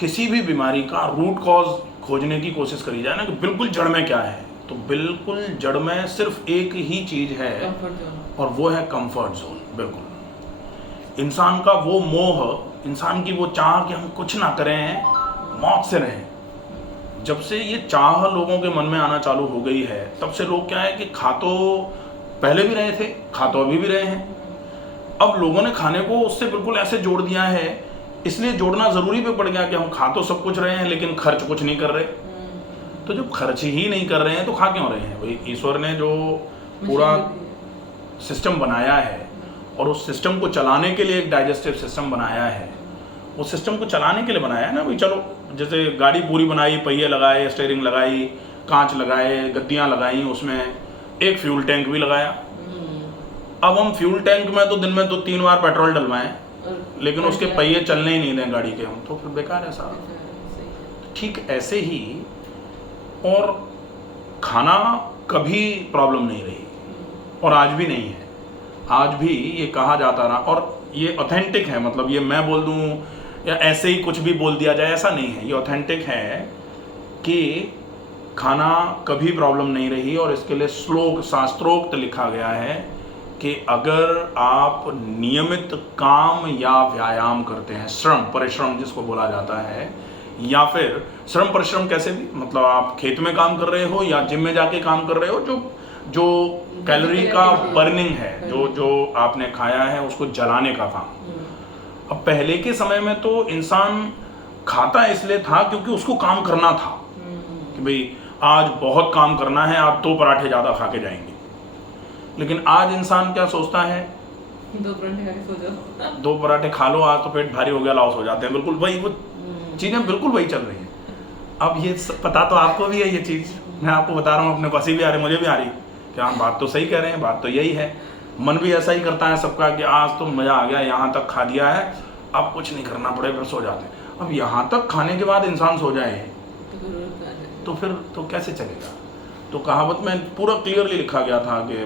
किसी भी बीमारी का रूट कॉज खोजने की कोशिश करी जाए ना कि बिल्कुल जड़ में क्या है, तो बिल्कुल जड़ में सिर्फ एक ही चीज है और वो है कंफर्ट जोन। बिल्कुल इंसान का वो मोह, इंसान की वो चाह कि हम कुछ ना करें, मौत से रहें। जब से ये चाह लोगों के मन में आना चालू हो गई है, तब से लोग क्या है कि खा तो पहले भी रहे थे, खा तो अभी भी रहे हैं। अब लोगों ने खाने को उससे बिल्कुल ऐसे जोड़ दिया है, इसलिए जोड़ना जरूरी पे पड़ गया कि हम खा तो सब कुछ रहे हैं लेकिन खर्च कुछ नहीं कर रहे। तो जब खर्च ही नहीं कर रहे हैं तो खा क्यों रहे हैं? वही ईश्वर ने जो पूरा सिस्टम बनाया है और उस सिस्टम को चलाने के लिए एक डाइजेस्टिव सिस्टम बनाया है, उस सिस्टम को चलाने के लिए बनाया है ना भाई। चलो जैसे गाड़ी पूरी बनाई, पहिए लगाए, स्टीयरिंग लगाई, कांच लगाए, गद्दियां लगाई, उसमें एक फ्यूल टैंक भी लगाया। अब हम फ्यूल टैंक में तो दिन में 2-3 बार पेट्रोल डलवाएं, लेकिन उसके पहिए चलने ही नहीं दें गाड़ी के, हम तो फिर बेकार है सारा। ठीक ऐसे ही और खाना कभी प्रॉब्लम नहीं रही और आज भी नहीं है। आज भी ये कहा जाता रहा और ये ऑथेंटिक है, मतलब ये मैं बोल दूं या ऐसे ही कुछ भी बोल दिया जाए ऐसा नहीं है, ये ऑथेंटिक है कि खाना कभी प्रॉब्लम नहीं रही। और इसके लिए श्लोक शास्त्रोक्त लिखा गया है कि अगर आप नियमित काम या व्यायाम करते हैं, श्रम परिश्रम जिसको बोला जाता है, या फिर श्रम परिश्रम कैसे भी, मतलब आप खेत में काम कर रहे हो या जिम में जाके काम कर रहे हो, जो कैलोरी का बर्निंग है, जो आपने खाया है उसको जलाने का काम। अब पहले के समय में तो इंसान खाता इसलिए था क्योंकि उसको काम करना था कि भाई आज बहुत काम करना है, आज 2 पराठे ज्यादा खा के जाएंगे। लेकिन आज इंसान क्या सोचता है, 2 पराठे खा के सो जाओ, 2 पराठे खा लो, आज तो पेट भारी हो गया, लाओ सो जाते हैं। बिल्कुल वही वो चीजें बिल्कुल वही चल रही है। अब ये पता तो आपको भी है ये चीज, मैं आपको बता रहा हूँ, अपने को हंसी भी आ रही, मुझे भी आ रही कि हाँ बात तो सही कह रहे हैं, बात तो यही है। मन भी ऐसा ही करता है सबका कि आज तो मजा आ गया, यहाँ तक खा दिया है, अब कुछ नहीं करना पड़े, फिर सो जाते हैं। अब यहाँ तक खाने के बाद इंसान सो जाए तो फिर तो कैसे चलेगा? तो कहावत में पूरा क्लियरली लिखा गया था कि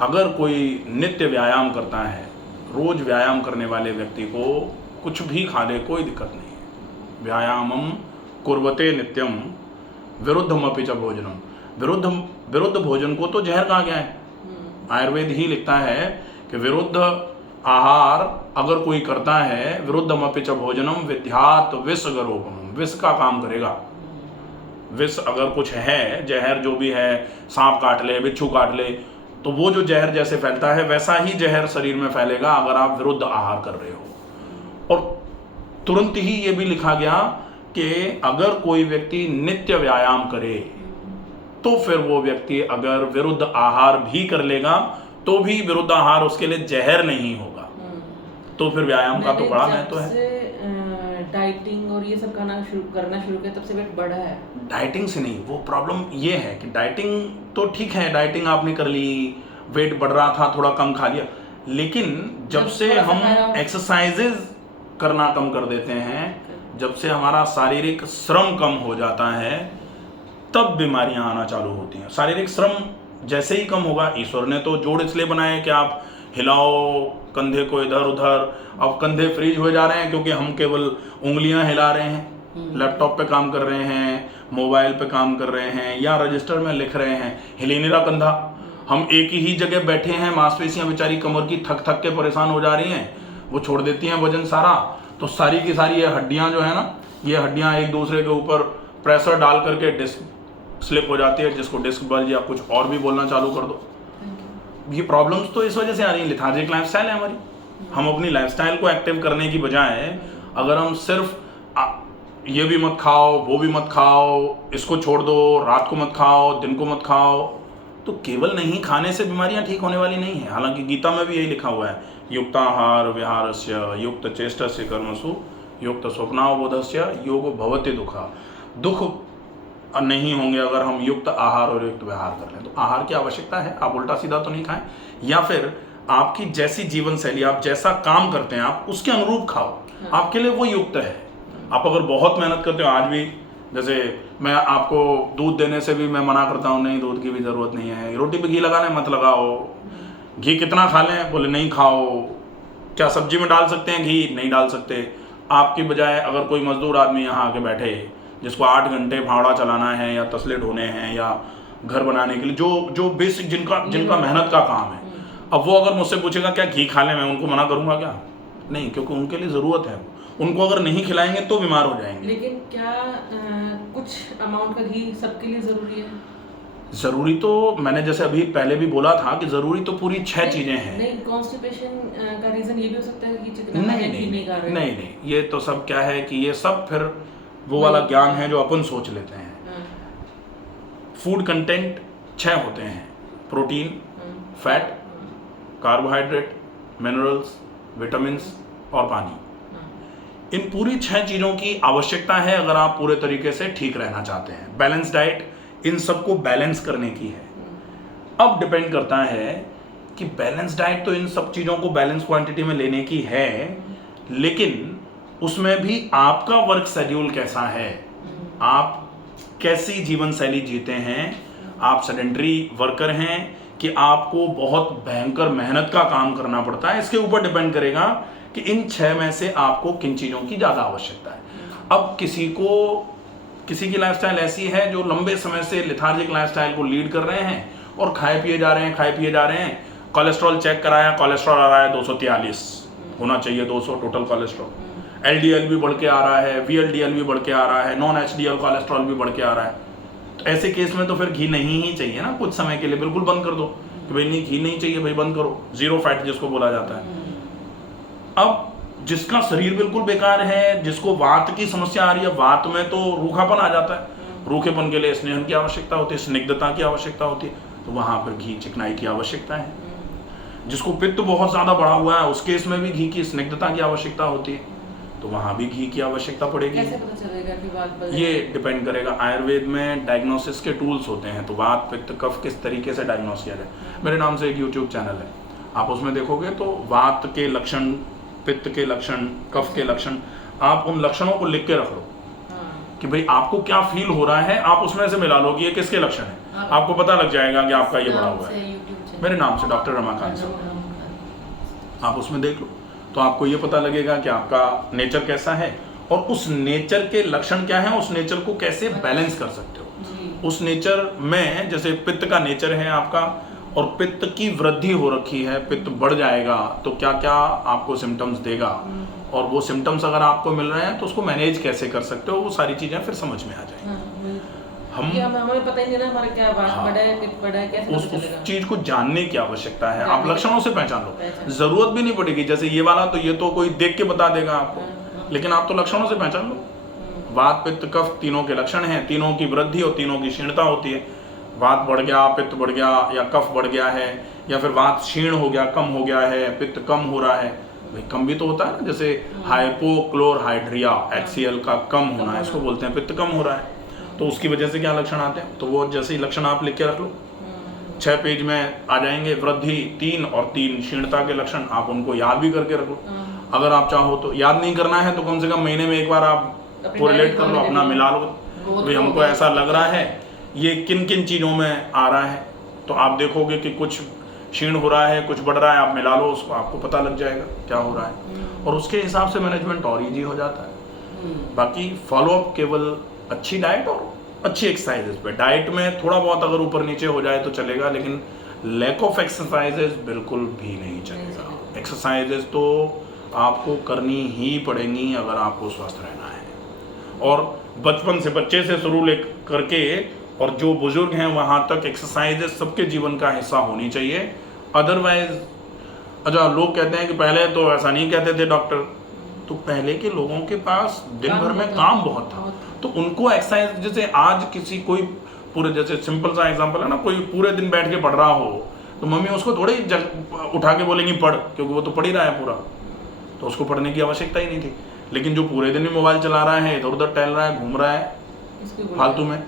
अगर कोई नित्य व्यायाम करता है, रोज व्यायाम करने वाले व्यक्ति को कुछ भी खा ले कोई दिक्कत नहीं है। व्यायामम कुर्वते नित्यम विरुद्धमपि च भोजनम। विरुद्ध भोजन को तो जहर कहा गया है। आयुर्वेद ही लिखता है कि विरुद्ध आहार अगर कोई करता है, विरुद्धमपि च भोजनम विद्यात विषगरोपम, विष का काम करेगा। विष अगर कुछ है, जहर जो भी है, सांप काट ले, बिच्छू काट ले, तो वो जो जहर जैसे फैलता है वैसा ही जहर शरीर में फैलेगा अगर आप विरुद्ध आहार कर रहे हो। और तुरंत ही ये भी लिखा गया कि अगर कोई व्यक्ति नित्य व्यायाम करे तो फिर वो व्यक्ति अगर विरुद्ध आहार भी कर लेगा तो भी विरुद्ध आहार उसके लिए जहर नहीं होगा। तो फिर व्यायाम का तो बड़ा महत्व है। डाइटिंग और ये सब करना शुरू किया तब से वेट बढ़ा है। डाइटिंग से नहीं, वो प्रॉब्लम ये है कि डाइटिंग तो ठीक है, डाइटिंग आपने कर ली, वेट बढ़ रहा था, थोड़ा कम खा लिया, लेकिन जब से हम एक्सरसाइजेज करना कम कर देते हैं, जब से हमारा शारीरिक श्रम कम हो जाता है, तब बीमारियां आना चालू होती हैं। शारीरिक श्रम जैसे ही कम होगा, ईश्वर ने तो जोड़ इसलिए बनाए कि आप हिलाओ कंधे को इधर उधर। अब कंधे फ्रीज हो जा रहे हैं क्योंकि हम केवल उंगलियां हिला रहे हैं, लैपटॉप पे काम कर रहे हैं, मोबाइल पे काम कर रहे हैं या रजिस्टर में लिख रहे हैं, हिल ही नहीं रहा कंधा। हम एक ही जगह बैठे हैं, मांसपेशियां बेचारी कमर की थक थक के परेशान हो जा रही हैं, वो छोड़ देती हैं वजन सारा, तो सारी की सारी ये हड्डियां जो है ना, ये हड्डियां एक दूसरे के ऊपर प्रेशर डाल करके डिस्क स्लिप हो जाती है, जिसको डिस्क बल्ज या कुछ और भी बोलना चालू कर दो। ये प्रॉब्लम्स तो इस वजह से आ रही है, लिथार्जिक लाइफस्टाइल है हमारी। हम अपनी लाइफस्टाइल को एक्टिव करने की बजाय अगर हम सिर्फ ये भी मत खाओ, वो भी मत खाओ, इसको छोड़ दो, रात को मत खाओ, दिन को मत खाओ, तो केवल नहीं खाने से बीमारियां ठीक होने वाली नहीं है। हालांकि गीता में भी यही लिखा हुआ है, युक्ताहार विहारस्य युक्त चेष्टस्य कर्मसु युक्त स्वप्नावबोधस्य योग भवति दुखा। दुख नहीं होंगे अगर हम युक्त आहार और युक्त विहार कर लें। तो आहार की आवश्यकता है, आप उल्टा सीधा तो नहीं खाएं, या फिर आपकी जैसी जीवन शैली, आप जैसा काम करते हैं, आप उसके अनुरूप खाओ, आपके लिए वो युक्त है। आप अगर बहुत मेहनत करते हो, आज भी जैसे मैं आपको दूध देने से भी मैं मना करता हूँ, नहीं दूध की भी ज़रूरत नहीं है, रोटी पे घी लगा लें, मत लगाओ, घी कितना खा लें, बोले नहीं खाओ, क्या सब्जी में डाल सकते हैं घी, नहीं डाल सकते, आपकी बजाय अगर कोई मजदूर आदमी यहाँ आके बैठे जिसको 8 घंटे फावड़ा चलाना है या तसले ढोने हैं या घर बनाने के लिए जो बेसिक जिनका मेहनत का काम है, अब वो अगर मुझसे पूछेगा क्या घी खा ले, मैं उनको मना करूँगा क्या? नहीं, क्योंकि उनके लिए ज़रूरत है। उनको अगर नहीं खिलाएंगे तो बीमार हो जाएंगे। लेकिन क्या कुछ अमाउंट का घी सबके लिए ज़रूरी है? ज़रूरी तो मैंने जैसे अभी पहले भी बोला था कि ज़रूरी तो पूरी 6 चीज़ें हैं। नहीं, कॉन्स्टिपेशन का रीज़न ये भी हो सकता है कि चिकना नहीं घी नहीं खा रहे। नहीं, ये तो सब क्या है कि ये सब फिर वो वाला ज्ञान है जो अपन सोच लेते हैं। फूड कंटेंट 6 होते हैं: protein, fat, carbohydrate, minerals, vitamins और पानी। इन पूरी 6 चीज़ों की आवश्यकता है अगर आप पूरे तरीके से ठीक रहना चाहते हैं। बैलेंस डाइट इन सबको बैलेंस करने की है। अब डिपेंड करता है कि बैलेंस डाइट तो इन सब चीज़ों को बैलेंस क्वांटिटी में लेने की है, लेकिन उसमें भी आपका वर्क शेड्यूल कैसा है, आप कैसी जीवन शैली जीते हैं, आप सेडेंटरी वर्कर हैं कि आपको बहुत भयंकर मेहनत का काम करना पड़ता है, इसके ऊपर डिपेंड करेगा कि इन 6 में से आपको किन चीज़ों की ज़्यादा आवश्यकता है। अब किसी की लाइफस्टाइल ऐसी है जो लंबे समय से लेथार्जिक लाइफस्टाइल को लीड कर रहे हैं और खाए पिए जा रहे हैं। कोलेस्ट्रॉल चेक कराया, कोलेस्ट्रॉल आ रहा है 243, होना चाहिए 200 टोटल कोलेस्ट्रॉल। एलडीएल भी बढ़ के आ रहा है, वीएलडीएल भी बढ़ के आ रहा है, नॉन एचडीएल कोलेस्ट्रॉल भी बढ़ के आ रहा है। तो ऐसे केस में तो फिर घी नहीं ही चाहिए ना, कुछ समय के लिए बिल्कुल बंद कर दो कि भाई नहीं, घी नहीं चाहिए भाई, बंद करो। 0 फैट जिसको बोला जाता है। अब जिसका शरीर बिल्कुल बेकार है, जिसको वात की समस्या आ रही है, वात में तो रूखापन आ जाता है, रूखेपन के लिए स्नेहन की आवश्यकता होती है, स्निग्धता की आवश्यकता होती है, तो वहां पर घी, चिकनाई की आवश्यकता है। जिसको पित्त बहुत ज्यादा बढ़ा हुआ है, उस केस में भी घी की स्निग्धता की आवश्यकता होती है, तो वहां भी घी की आवश्यकता पड़ेगी। कैसे पता चलेगा कि वात बदल? ये डिपेंड करेगा। आयुर्वेद में डायग्नोसिस के टूल्स होते हैं, तो वात, पित्त, कफ किस तरीके से डायग्नोस किया जाए। मेरे नाम से एक यूट्यूब चैनल है, आप उसमें देखोगे तो वात के लक्षण, पित्त के लक्षण, कफ के लक्षण, आप उन लक्षणों को लिख के रख लो कि भाई आपको क्या फील हो रहा है, आप उसमें से मिला लो कि ये किसके लक्षण है, आपको पता लग जाएगा कि आपका ये बढ़ा हुआ है। मेरे नाम से डॉक्टर रमाकांत साहब, आप उसमें देख लो तो आपको ये पता लगेगा कि आपका नेचर कैसा है और उस नेचर के लक्षण क्या है, उस नेचर को कैसे बैलेंस कर सकते हो। उस नेचर में जैसे पित्त का नेचर है आपका और पित्त की वृद्धि हो रखी है, पित्त बढ़ जाएगा तो क्या क्या आपको सिम्टम्स देगा, और वो सिम्टम्स अगर आपको मिल रहे हैं तो उसको मैनेज कैसे कर सकते हो, वो सारी चीजें फिर समझ में आ जाएंगी। हमें पता ही नहीं ना हमारा क्या वात बढ़ा है, पित्त बढ़ा है, कैसे उस चीज को जानने की आवश्यकता है। आप लक्षणों से पहचान लो, जरूरत भी नहीं पड़ेगी। जैसे ये वाला तो ये तो कोई देख के बता देगा आपको, लेकिन आप तो लक्षणों से पहचान लो। वात, पित्त, कफ तीनों के लक्षण हैं, तीनों की वृद्धि और तीनों की क्षीणता होती है। वात बढ़ गया, पित्त बढ़ गया या कफ बढ़ गया है, या फिर वात क्षीण हो गया, कम हो गया है, पित्त कम हो रहा है। भाई कम भी तो होता है ना, जैसे हाइपोक्लोरहाइड्रिया, HCl का कम होना, इसको बोलते हैं पित्त कम हो रहा है। तो उसकी वजह से क्या लक्षण आते हैं, तो वो जैसे ही लक्षण आप लिख के रख लो, 6 पेज में आ जाएंगे। वृद्धि 3 और 3 क्षीणता के लक्षण, आप उनको याद भी करके रख लो। अगर आप चाहो तो, याद नहीं करना है तो कम से कम महीने में एक बार आप कोरिलेट कर लो, अपना मिला लो, भाई हमको ऐसा लग रहा है ये किन किन चीज़ों में आ रहा है। तो आप देखोगे कि कुछ क्षीण हो रहा है, कुछ बढ़ रहा है, आप मिला लो उसको, आपको पता लग जाएगा क्या हो रहा है, और उसके हिसाब से मैनेजमेंट और ईजी हो जाता है। बाकी फॉलोअप केवल अच्छी डाइट और अच्छी एक्सरसाइजेज पे। डाइट में थोड़ा बहुत अगर ऊपर नीचे हो जाए तो चलेगा, लेकिन लैक ऑफ एक्सरसाइजेज बिल्कुल भी नहीं चलेगा। एक्सरसाइजेज तो आपको करनी ही पड़ेंगी अगर आपको स्वस्थ रहना है, और बचपन से, बच्चे से शुरू ले करके और जो बुजुर्ग हैं वहाँ तक एक्सरसाइजेज सबके जीवन का हिस्सा होनी चाहिए। अदरवाइज अच्छा, लोग कहते हैं कि पहले तो ऐसा नहीं कहते थे डॉक्टर, तो पहले के लोगों के पास दिन भर में काम बहुत था, तो उनको एक्सरसाइज, जैसे आज किसी कोई पूरे, जैसे सिंपल सा एग्जांपल है ना, कोई पूरे दिन बैठ के पढ़ रहा हो तो मम्मी उसको थोड़ी उठा के बोलेंगी पढ़, क्योंकि वो तो पढ़ ही रहा है पूरा, तो उसको पढ़ने की आवश्यकता ही नहीं थी। लेकिन जो पूरे दिन ही मोबाइल चला रहा है, इधर उधर टहल रहा है, घूम रहा है फालतू में,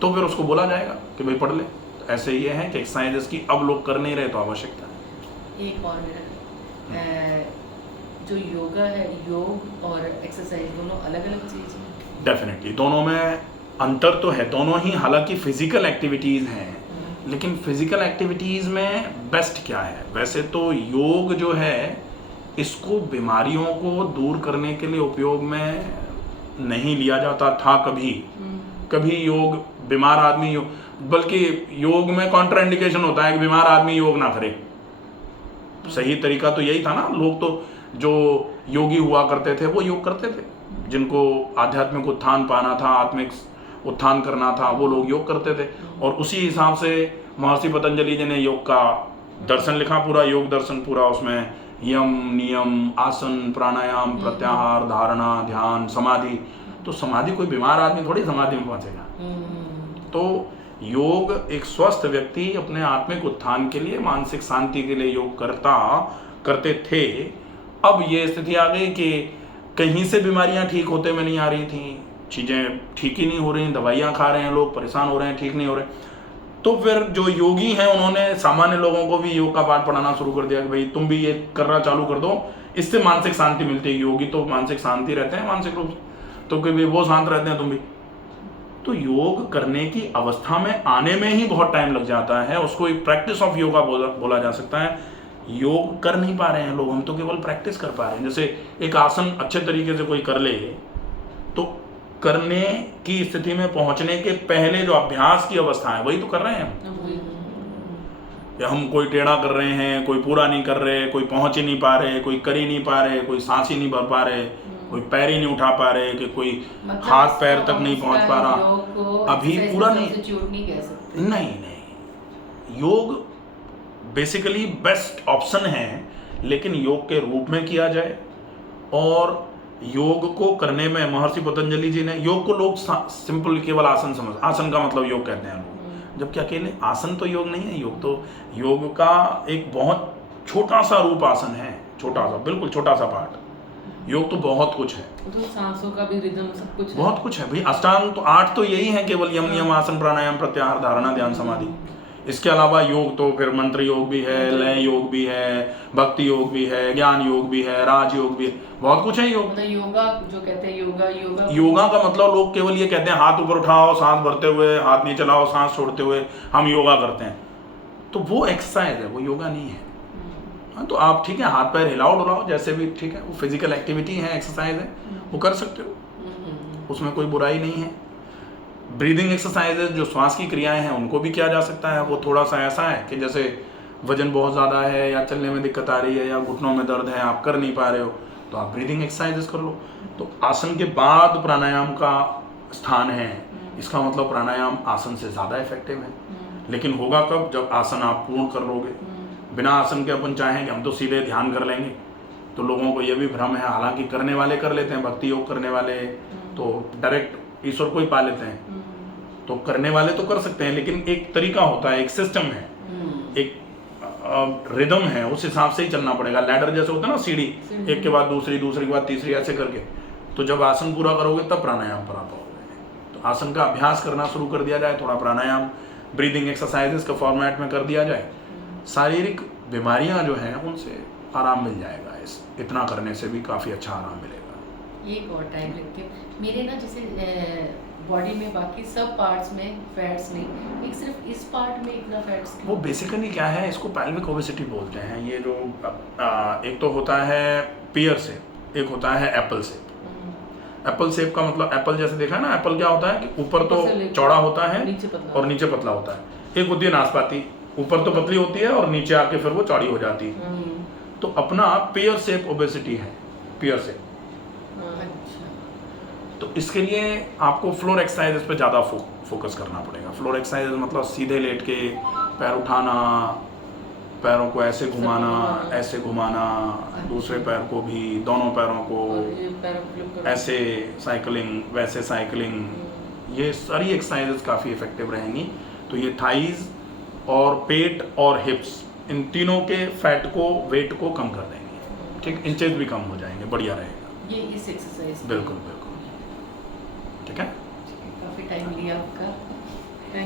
तो फिर उसको बोला जाएगा कि भाई पढ़ ले। तो ऐसे ये है कि एक्सरसाइजेस की अब लोग कर नहीं रहे तो आवश्यकता है। एक और मेरा जो योगा है, योग और एक्सरसाइज दोनों अलग अलग चीज़ है? डेफिनेटली दोनों में अंतर तो है, दोनों ही हालांकि फिजिकल एक्टिविटीज़ हैं, लेकिन फिजिकल एक्टिविटीज़ में बेस्ट क्या है, वैसे तो योग जो है इसको बीमारियों को दूर करने के लिए उपयोग में नहीं लिया जाता था कभी। कभी योग बीमार आदमी बल्कि योग में कॉन्ट्राइंडिकेशन होता है कि बीमार आदमी योग ना करे। सही तरीका तो यही था ना। लोग तो जो योगी हुआ करते थे वो योग करते थे, जिनको आध्यात्मिक उत्थान पाना था, आत्मिक उत्थान करना था, वो लोग योग करते थे। और उसी हिसाब से महर्षि पतंजलि जी ने योग का दर्शन लिखा, पूरा योग दर्शन पूरा। उसमें यम, नियम, आसन, प्राणायाम, प्रत्याहार, धारणा, ध्यान, समाधि। तो समाधि कोई बीमार आदमी थोड़ी समाधि में पहुंचेगा। तो योग एक स्वस्थ व्यक्ति अपने आत्मिक उत्थान के लिए, मानसिक शांति के लिए योग करते थे। अब ये स्थिति आ गई कि कहीं से बीमारियां ठीक होते में नहीं आ रही थी, चीज़ें ठीक ही नहीं हो रही, दवाइयां खा रहे हैं लोग, परेशान हो रहे हैं, ठीक नहीं हो रहे। तो फिर जो योगी हैं उन्होंने सामान्य लोगों को भी योग का पाठ पढ़ाना शुरू कर दिया कि भाई तुम भी ये करना चालू कर दो, इससे मानसिक शांति मिलती है। योगी तो मानसिक शांति रहते हैं मानसिक रूप से, तो कि वो शांत रहते हैं, तुम भी। तो योग करने की अवस्था में आने में ही बहुत टाइम लग जाता है। उसको एक प्रैक्टिस ऑफ योगा बोला जा सकता है। योग कर नहीं पा रहे हैं लोग, हम तो केवल प्रैक्टिस कर पा रहे हैं। जैसे एक आसन अच्छे तरीके से कोई कर ले, तो करने की स्थिति में पहुंचने के पहले जो अभ्यास की अवस्था है वही तो कर रहे हैं हम। या हम कोई टेढ़ा कर रहे हैं, कोई पूरा नहीं कर रहे, कोई पहुंच ही नहीं पा रहे, कोई कर ही नहीं पा रहे, कोई सांस ही नहीं भर पा रहे, कोई पैर ही नहीं उठा पा रहे, कि कोई मतलब हाथ पैर तक नहीं पहुंच पा रहा, अभी पूरा नहीं कह सकते। नहीं। योग बेसिकली बेस्ट ऑप्शन है, लेकिन योग के रूप में किया जाए। और योग को करने में महर्षि पतंजलि जी ने, योग को लोग सिंपल केवल आसन समझ, आसन का मतलब योग कहते हैं लोग, जबकि अकेले आसन तो योग नहीं है। योग तो योग का एक बहुत छोटा सा रूप आसन है, छोटा सा, बिल्कुल छोटा सा पार्ट। योग तो बहुत कुछ है, तो सांसों का भी रिदम सब कुछ बहुत कुछ है भाई। अष्टांग तो 8 तो यही है केवल, यम, नियम, आसन, प्राणायाम, प्रत्याहार, धारणा, ध्यान, समाधि। इसके अलावा योग तो फिर मंत्र योग भी है, लय योग भी है, भक्ति योग भी है, ज्ञान योग भी है, राज योग भी है, बहुत कुछ है योग। मतलब योगा जो कहते हैं, योगा का मतलब लोग केवल ये कहते हैं हाथ ऊपर उठाओ, सांस भरते हुए, हाथ नीचे लाओ, सांस छोड़ते हुए हम योगा करते हैं। तो वो एक्सरसाइज है, वो योगा नहीं है। हाँ, तो आप ठीक है हाथ पैर हिलाओ डुलाओ जैसे भी, ठीक है, वो फिजिकल एक्टिविटी है, एक्सरसाइज है, वो कर सकते हो, उसमें कोई बुराई नहीं है। ब्रीदिंग एक्सरसाइजेज जो श्वास की क्रियाएं हैं उनको भी किया जा सकता है। वो थोड़ा सा ऐसा है कि जैसे वजन बहुत ज़्यादा है, या चलने में दिक्कत आ रही है, या घुटनों में दर्द है, आप कर नहीं पा रहे हो, तो आप ब्रीदिंग एक्सरसाइजेस कर लो। तो आसन के बाद प्राणायाम का स्थान है, इसका मतलब प्राणायाम आसन से ज़्यादा इफेक्टिव है। लेकिन होगा कब? जब आसन आप पूर्ण कर लोगे। बिना आसन के अपन चाहेंगे हम तो सीधे ध्यान कर लेंगे, तो लोगों को ये भी भ्रम है। हालांकि करने वाले कर लेते हैं, भक्ति योग करने वाले तो डायरेक्ट ईश्वर को ही पा लेते हैं। तो करने वाले तो कर सकते हैं, लेकिन एक तरीका होता है, एक सिस्टम है, एक रिदम है, उस हिसाब से ही चलना पड़ेगा। लैडर जैसे होता है ना, सीढ़ी, एक के बाद दूसरी, दूसरी के बाद तीसरी, ऐसे करके। तो जब आसन पूरा करोगे तब प्राणायाम पर आ पाओगे। तो आसन का अभ्यास करना शुरू कर दिया जाए, थोड़ा प्राणायाम ब्रीदिंग एक्सरसाइजेस के फॉर्मेट में कर दिया जाए, शारीरिक बीमारियां जो हैं उनसे आराम मिल जाएगा। इतना करने से भी काफ़ी अच्छा आराम मिलेगा। ये एक और टाइम लगती है मेरे ना, जैसे बॉडी में बाकी सब पार्ट्स में फैट्स नहीं, एक सिर्फ इस पार्ट में इतना फैट्स। वो बेसिकली क्या है, इसको पैल्विक ओबेसिटी बोलते हैं। ये जो एक तो होता है पियर शेप, एक होता है एप्पल शेप। एप्पल शेप का मतलब एप्पल जैसे देखा है ना, एप्पल क्या होता है कि ऊपर तो चौड़ा होता है और नीचे पतला होता है। एक होती है नाशपाती, ऊपर तो पतली होती है और नीचे आके फिर वो चौड़ी हो जाती है। तो अपना पेयर शेप ओबेसिटी है, पेयर शेप। तो इसके लिए आपको फ्लोर एक्सरसाइजेस पे ज़्यादा फोकस करना पड़ेगा। फ्लोर एक्सरसाइजेस मतलब सीधे लेट के पैर उठाना, पैरों को ऐसे घुमाना, ऐसे घुमाना, दूसरे पैर को भी, दोनों पैरों को ऐसे साइकिलिंग, वैसे साइकिलिंग, ये सारी एक्सरसाइजेस काफ़ी इफेक्टिव रहेंगी। तो ये थाइज और पेट और हिप्स, इन तीनों के फैट को, वेट को कम कर देंगे। ठीक, इंचेस भी कम हो जाएंगे, बढ़िया रहेगा ये इस एक्सरसाइज। बिल्कुल बिल्कुल, ठीक है। काफ़ी टाइम लिया आपका।